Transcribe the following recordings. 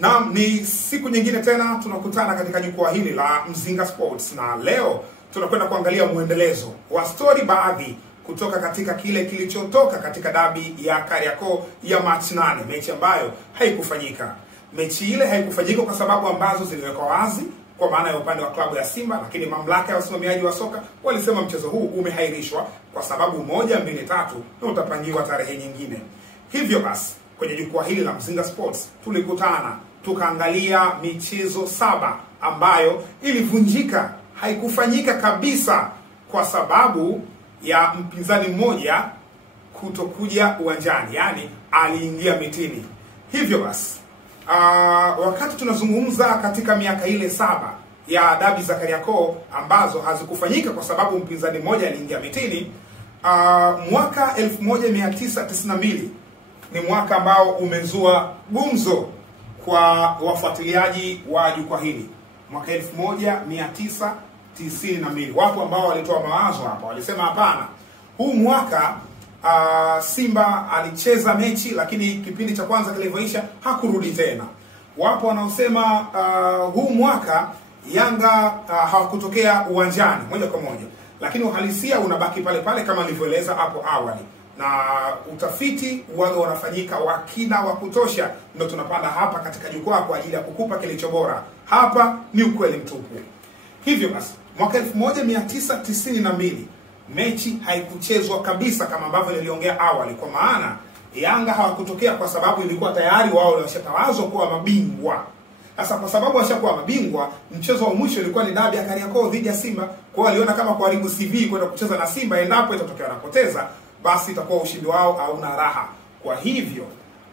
Naam, ni siku nyingine tena tunakutana katika jukwaa hili la Mzinga Sports, na leo tunakwenda kuangalia muendelezo wa story baadhi kutoka katika kile kilichotoka katika dabi ya Kariakoo ya March 8, mechi ambayo haikufanyika. Mechi ile haikufanyika kwa sababu ambazo ziliwekwa wazi kwa maana ya upande wa klabu ya Simba, lakini mamlaka ya usimamiaji wa soka walisema mchezo huu umehairishwa kwa sababu 1, 2, 3 na utapangiwa tarehe nyingine. Hivyo basi kwenye jukwaa hili la Mzinga Sports tulikutana tukaangalia michezo 7 ambayo ilivunjika, haikufanyika kabisa kwa sababu ya mpinzani mmoja kutokuja uwanjani, yani aliingia mitini. Hivyo basi wakati tunazungumza katika miaka ile 7 ya dabi za Kariakoo ambazo hazikufanyika kwa sababu mpinzani mmoja aliingia mitini, mwaka 1992 ni mwaka ambao umezua gumzo kwa wafuatiliaji wa jukwaa hili. Mwaka 1992 wapo ambao walitoa mawazo hapa, walisema hapana, huu mwaka Simba alicheza mechi lakini kipindi cha kwanza kilivyoisha hakurudi tena. Wapo wanaosema huu mwaka Yanga hawakutokea uwanjani moja kwa moja, lakini uhalisia unabaki pale pale kama nilivyoeleza hapo awali, na utafiti wao unafanyika wa kina wa kutosha, ndio tunapanda hapa katika jukwaa kwa ajili ya kukupa kilicho bora. Hapa ni ukweli mtupu. Hivyo basi mwaka 1992 mechi haikuchezwa kabisa kama ambavyo niliongea awali, kwa maana Yanga hawakutokea kwa sababu ilikuwa tayari wao walishatawazwa kuwa mabingwa. Sasa kwa sababu washakuwa mabingwa, mchezo wa mwisho ulikuwa ni dabi ya Kariakoo dhidi ya Simba. Kwa hiyo waliona kama kuharibu CV kwenda kucheza na Simba, endapo itatokea wanapoteza basi itakuwa ushindi wao hauna raha. Kwa hivyo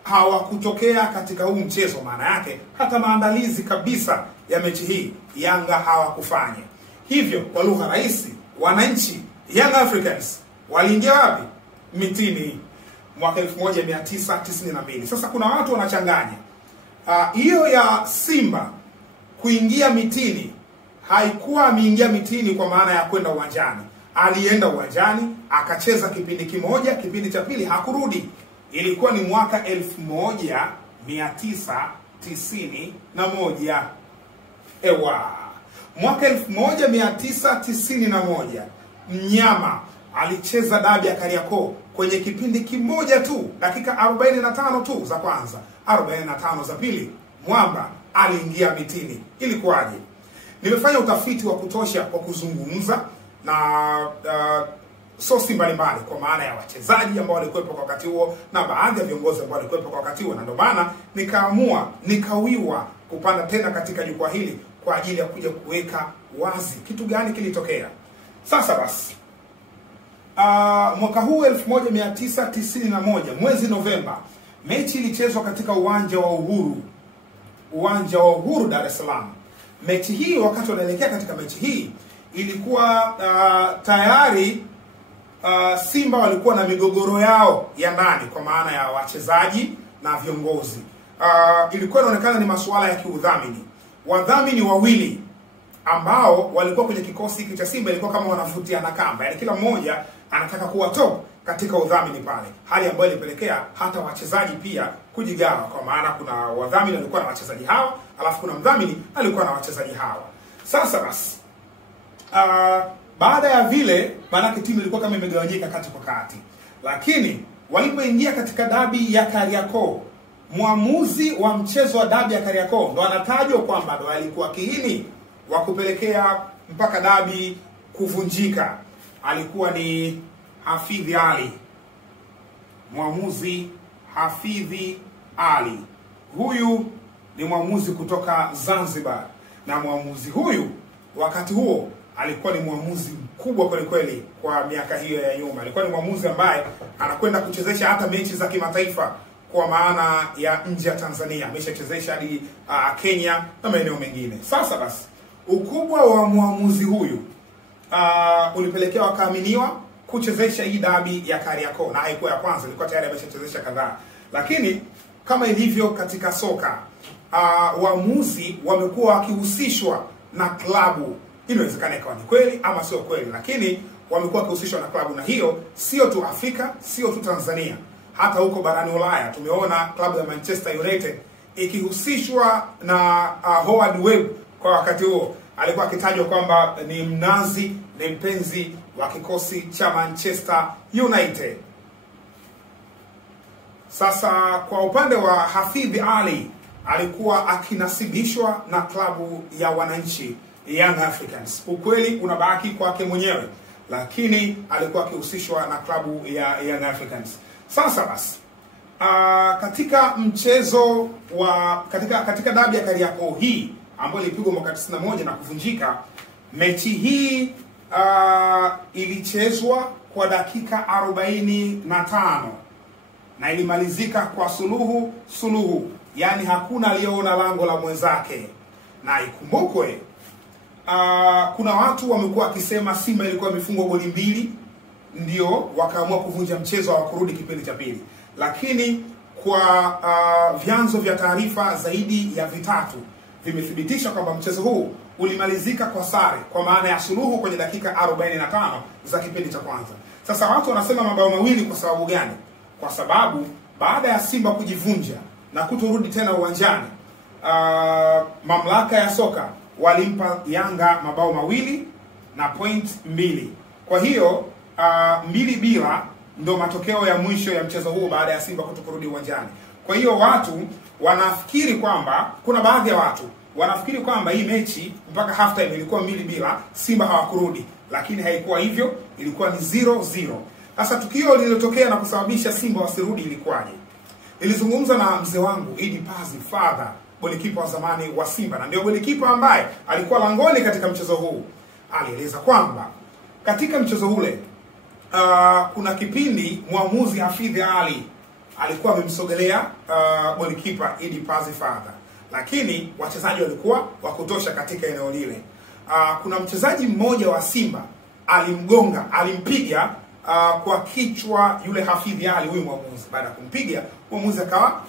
hawakutokea katika huu mchezo, maana yake hata maandalizi kabisa ya mechi hii Yanga hawakufanya. Hivyo kwa lugha rahisi, wananchi Young Africans waliingia wapi? Mitini mwaka 1992. Sasa kuna watu wanachanganya hiyo ya Simba kuingia mitini. Haikuwa ameingia mitini kwa maana ya kwenda uwanjani. Alienda uwanjani akacheza kipindi kimoja, kipindi cha pili hakurudi. Ilikuwa ni mwaka 1991. Mwaka 1991 mnyama alicheza dabi ya Kariakoo kwenye kipindi kimoja tu, dakika 45 tu za kwanza, 45 za pili mwamba aliingia mitini. Ilikuwaje? Nimefanya utafiti wa kutosha kwa kuzungumza na sosi mbalimbali, kwa maana ya wachezaji ambao walikuwepo kwa wakati huo na baadhi ya viongozi ambao walikuwepo kwa wakati huo, na ndio maana nikawiwa kupanda tena katika jukwaa hili kwa ajili ya kuja kuweka wazi kitu gani kilitokea. Sasa basi mwaka huu 1991 mwezi Novemba, mechi ilichezwa katika uwanja wa Uhuru Dar es Salaam. Mechi hii, wakati wanaelekea katika mechi hii, ilikuwa tayari Simba walikuwa na migogoro yao ya ndani kwa maana ya wachezaji na viongozi. Ilikuwa inaonekana ni masuala ya kiudhamini. Wadhamini wawili ambao walikuwa kwenye kikosi hiki cha Simba ilikuwa kama wanavutiana kamba, yani kila mmoja anataka kuwa top katika udhamini pale, hali ambayo ilipelekea hata wachezaji pia kujigawa, kwa maana kuna wadhamini walikuwa na wachezaji hawa, alafu kuna mdhamini alikuwa na wachezaji hawa. Sasa basi baada ya vile, maana timu ilikuwa kama imegawanyika kati kwa kati, lakini walipoingia katika dabi ya Kariakoo, muamuzi wa mchezo wa dabi ya Kariakoo ndo anatajwa kwamba ndo alikuwa kiini wa kupelekea mpaka dabi kuvunjika. Alikuwa ni Hafidhi Ali, muamuzi Hafidhi Ali. Huyu ni muamuzi kutoka Zanzibar, na muamuzi huyu wakati huo alikuwa ni muamuzi mkubwa kweli kweli kwa miaka hiyo ya nyuma. Alikuwa ni muamuzi ambaye anakwenda kuchezesha hata mechi za kimataifa kwa maana ya nje ya Tanzania. Ameshachezesha hadi Kenya na maeneo mengine. Sasa basi ukubwa wa muamuzi huyu ulipelekea wakaaminiwa kuchezesha hii dabi ya Kariakoo, na haikuwa ya kwanza, ilikuwa tayari ameshachezesha kadhaa. Lakini kama ilivyo katika soka, waamuzi wamekuwa wakihusishwa na klabu. Inawezekana ikawa ni kweli ama sio kweli, lakini wamekuwa wakihusishwa na klabu, na hiyo sio tu Afrika, sio tu Tanzania, hata huko barani Ulaya tumeona klabu ya Manchester United ikihusishwa na Howard Webb. Kwa wakati huo alikuwa akitajwa kwamba ni mnazi, ni mpenzi wa kikosi cha Manchester United. Sasa kwa upande wa Hafidh Ali, alikuwa akinasibishwa na klabu ya wananchi Young Africans. Ukweli unabaki kwake mwenyewe, lakini alikuwa akihusishwa na klabu ya Young Africans. Sasa basi, katika mchezo wa katika dabi ya Kariakoo hii ambayo ilipigwa mwaka 91 na kuvunjika, mechi hii ilichezwa kwa dakika 45 na ilimalizika kwa suluhu, yani hakuna aliyeona lango la mwenzake. Na ikumbukwe, kuna watu wamekuwa wakisema Simba ilikuwa imefungwa goli 2 ndio wakaamua kuvunja mchezo wa kurudi kipindi cha pili, lakini kwa vyanzo vya taarifa zaidi ya vitatu vimethibitisha kwamba mchezo huu ulimalizika kwa sare, kwa maana ya suluhu kwenye dakika 45 za kipindi cha kwanza. Sasa watu wanasema mabao mawili kwa sababu gani? Kwa sababu baada ya Simba kujivunja na kutorudi tena uwanjani, mamlaka ya soka walimpa Yanga mabao mawili na point 2. Kwa hiyo 2-2 ndo matokeo ya mwisho ya mchezo huu baada ya Simba kutokurudi uwanjani. Kwa hiyo watu wanafikiri kwamba, kuna baadhi ya watu wanafikiri kwamba hii mechi mpaka half time ilikuwa 2-2, Simba hawakurudi, lakini haikuwa hivyo, ilikuwa ni 0-0. Sasa tukio lililotokea na kusababisha Simba wasirudi ilikuwaje? Nilizungumza na mzee wangu Idi Pazi Father, golikipa wa zamani wa Simba na ndio golikipa ambaye alikuwa langoni katika mchezo huu. Alieleza kwamba katika mchezo ule kuna kipindi mwamuzi Hafidh Ali alikuwa amemsogelea golikipa Idi Pazi Father, lakini wachezaji walikuwa wa kutosha katika eneo lile. Kuna mchezaji mmoja wa Simba alimpiga kwa kichwa yule Hafidh Ali, huyu mwamuzi. Baada ya kumpiga, mwamuzi akawa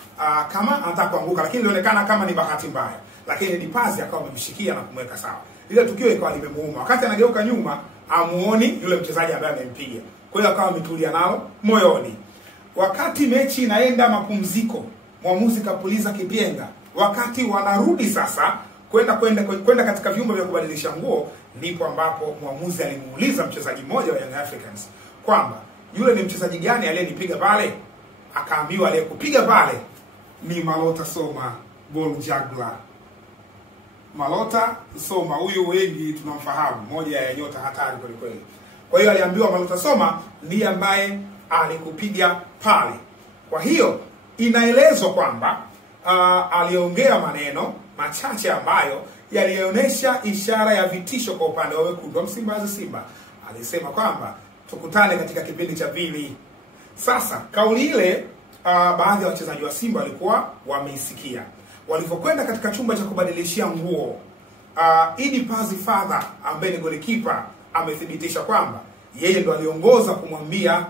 kama anataka kuanguka, lakini ilionekana kama ni bahati mbaya, lakini Idi Pazi akawa amemshikia na kumweka sawa. Ile tukio ikawa limemuuma. Wakati anageuka nyuma, amuoni yule mchezaji ambaye amempiga, kwa hiyo akawa ametulia nalo moyoni. Wakati mechi inaenda mapumziko, mwamuzi kapuliza kipenga. Wakati wanarudi sasa kwenda katika vyumba vya kubadilisha nguo, ndipo ambapo mwamuzi alimuuliza mchezaji mmoja wa Young Africans kwamba yule ni mchezaji gani aliyenipiga pale? Akaambiwa aliyekupiga pale ni Malota Soma, ball juggler. Malota Soma huyu wengi tunamfahamu, moja ya nyota hatari kweli kweli. Kwa hiyo aliambiwa Malota Soma ndiye ambaye alikupiga pale. Kwa hiyo inaelezwa kwamba aliongea maneno machache ambayo yalionyesha ishara ya vitisho kwa upande wa wekundu wa Msimbazi Simba. Alisema kwamba tukutane katika kipindi cha pili. Sasa kauli ile baadhi ya wachezaji wa Simba walikuwa wameisikia. Walipokwenda katika chumba cha kubadilishia nguo, Idi Pazi Father ambaye ni golikipa amethibitisha kwamba yeye ndo aliongoza kumwambia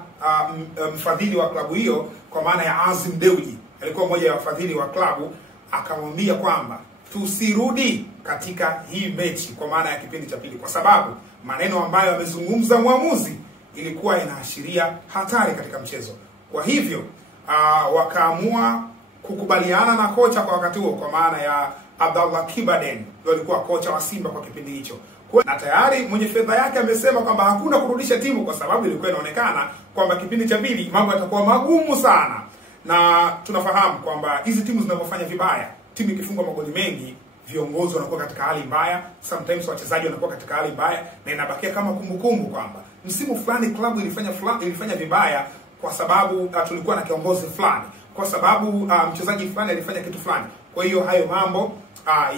mfadhili wa klabu hiyo, kwa maana ya Azim Dewji, alikuwa mmoja wa wafadhili wa klabu, akamwambia kwamba tusirudi katika hii mechi kwa maana ya kipindi cha pili, kwa sababu maneno ambayo amezungumza mwamuzi ilikuwa inaashiria hatari katika mchezo. Kwa hivyo wakaamua kukubaliana na kocha kwa wakati huo, kwa maana ya Abdallah Kibaden, ndio alikuwa kocha wa Simba kwa kipindi hicho. Na tayari mwenye fedha yake amesema kwamba hakuna kurudisha timu, kwa sababu ilikuwa inaonekana kwamba kipindi cha pili mambo yatakuwa magumu sana. Na tunafahamu kwamba hizi timu zinapofanya vibaya, timu ikifungwa magoli mengi, viongozi wanakuwa katika hali mbaya, sometimes wachezaji wanakuwa katika hali mbaya, na inabakia kama kumbukumbu kwamba msimu fulani klabu ilifanya vibaya kwa sababu tulikuwa na kiongozi fulani, kwa sababu mchezaji fulani alifanya kitu fulani. Kwa hiyo hayo mambo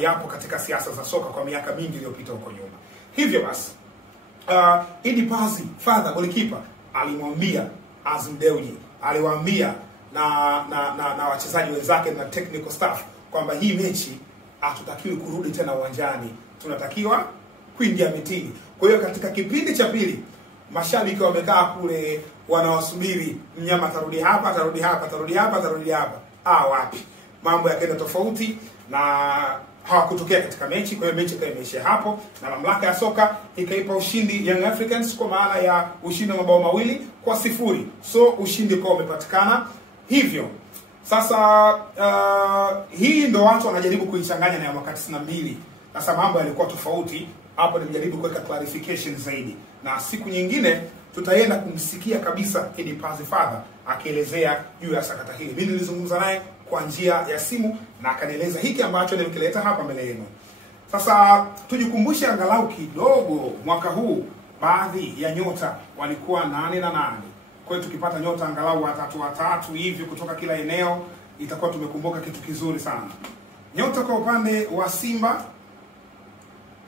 yapo katika siasa za soka kwa miaka mingi iliyopita huko nyuma. Hivyo basi Idi Pazi Father golikipa alimwambia Azim Dewji, aliwaambia na wachezaji wenzake na technical staff kwamba hii mechi hatutakiwi kurudi tena uwanjani, tunatakiwa kuingia mitini. Kwa hiyo katika kipindi cha pili mashabiki wamekaa kule wanawasubiri mnyama atarudi hapa, atarudi hapa, atarudi hapa, atarudi hapa. Wapi? Mambo yakaenda tofauti na hawakutokea katika mechi. Kwa hiyo mechi imeishia hapo na mamlaka ya soka ikaipa ushindi Young Africans kwa maana ya ushindi wa mabao 2-0. So ushindi kwa umepatikana. Hivyo Sasa hii ndo watu wanajaribu kuichanganya na ya mwaka 92. Sasa mambo yalikuwa tofauti. Hapo nimejaribu kuweka clarification zaidi. Na siku nyingine tutaenda kumsikia kabisa Idi Pazi Father akielezea juu ya sakata hili. Mimi nilizungumza naye kwa njia ya simu na akanieleza hiki ambacho nimekileta hapa mbele yenu. Sasa tujikumbushe angalau kidogo, mwaka huu baadhi ya nyota walikuwa 8 na 8. Kwa hiyo tukipata nyota angalau watatu hivi kutoka kila eneo, itakuwa tumekumbuka kitu kizuri sana. Nyota kwa upande wa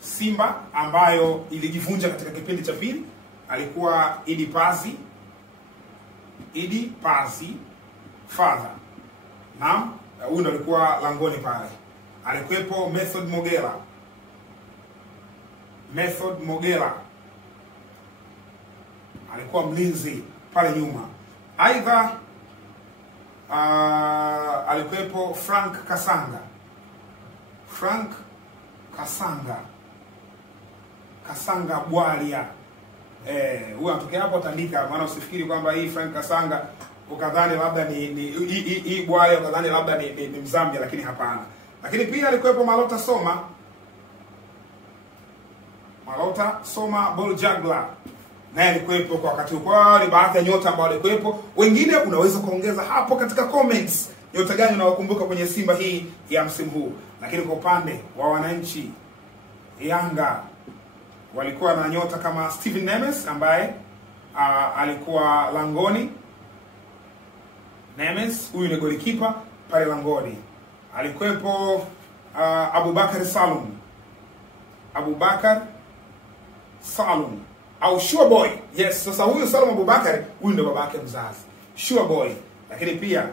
Simba ambayo ilijivunja katika kipindi cha pili alikuwa Idi Pazi Father. Na huyu ndo alikuwa langoni pale. Alikuwepo Method Mogela. Alikuwa mlinzi pale nyuma. Aidha alikuwepo Frank Kasanga Bwalia. Huyu anatokea hapo Tandika, maana usifikiri kwamba hii Frank Kasanga ukadhani labda ni hii Bwalia ukadhani labda ni Mzambia, lakini hapana. Lakini pia alikuwepo Malota Soma Ball Juggler. Naye alikuwepo kwa wakati huo. Kwa ni baadhi ya nyota ambao walikuwepo. Wengine unaweza kuongeza hapo katika comments nyota gani unawakumbuka kwenye Simba hii ya msimu huu. Lakini kwa upande wa wananchi, Yanga walikuwa na nyota kama Steven Nemes ambaye alikuwa langoni. Nemes huyu ni golikipa pale langoni. Alikuwepo Abubakar Salum au Sure Boy. Yes, sasa huyu Salum Abubakar huyu ndio babake mzazi. Sure Boy. Lakini pia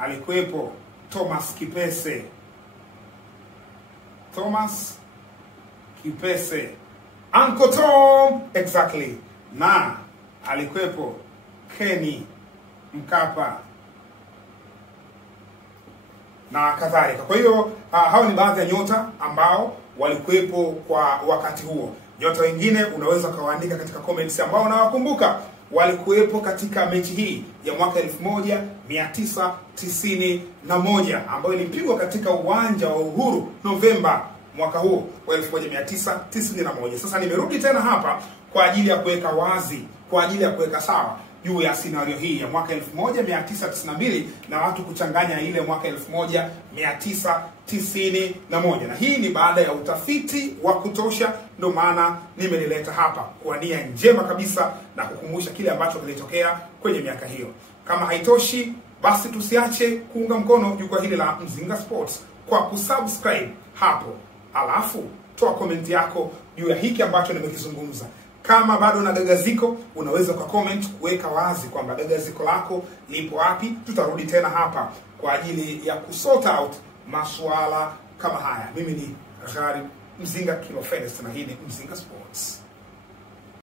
alikuwepo Thomas Kipese. Uncle Tom, exactly. Na alikuwepo Kenny Mkapa na kadhalika. Kwa hiyo hao ni baadhi ya nyota ambao walikuwepo kwa wakati huo. Nyota wengine unaweza kawaandika katika comments ambao unawakumbuka walikuwepo katika mechi hii ya mwaka 1991 ambayo ilipigwa katika uwanja wa Uhuru Novemba mwaka huo wa 1991. Sasa nimerudi tena hapa kwa ajili ya kuweka wazi, kwa ajili ya kuweka sawa juu ya scenario hii ya mwaka 1992 na watu kuchanganya ile mwaka 1991. Na hii ni baada ya utafiti wa kutosha, ndio maana nimelileta hapa kwa nia njema kabisa na kukumbusha kile ambacho kilitokea kwenye miaka hiyo. Kama haitoshi, basi tusiache kuunga mkono jukwaa hili la Mzinga Sports kwa kusubscribe hapo. Alafu toa comment yako juu ya hiki ambacho nimekizungumza. Kama bado na gagaziko, unaweza kwa comment kuweka wazi kwamba gagaziko lako lipo wapi. Tutarudi tena hapa kwa ajili ya kusort out masuala kama haya. Mimi ni Gharib Mzinga Kilofenes na hii ni Mzinga Sports.